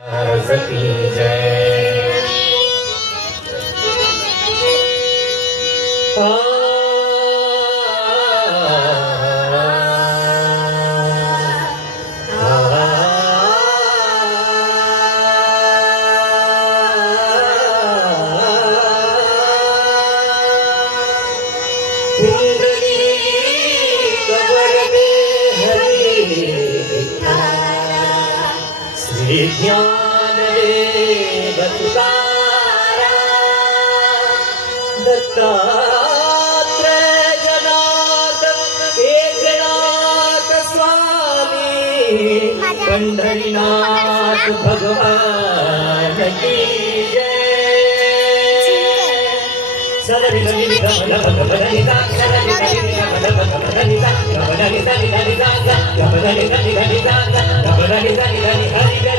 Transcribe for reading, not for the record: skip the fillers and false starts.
सती जय। ज्ञानदेव तुकाराम दत्तात्रय जनार्दन एकनाथ स्वामी पंढरीनाथ भगवान की जय। सदरि सदि गमन भगवनिता सदरि सदि गमन भगवनिता गमन निता निता निता गमन निता निता निता गमन निता निता निता निता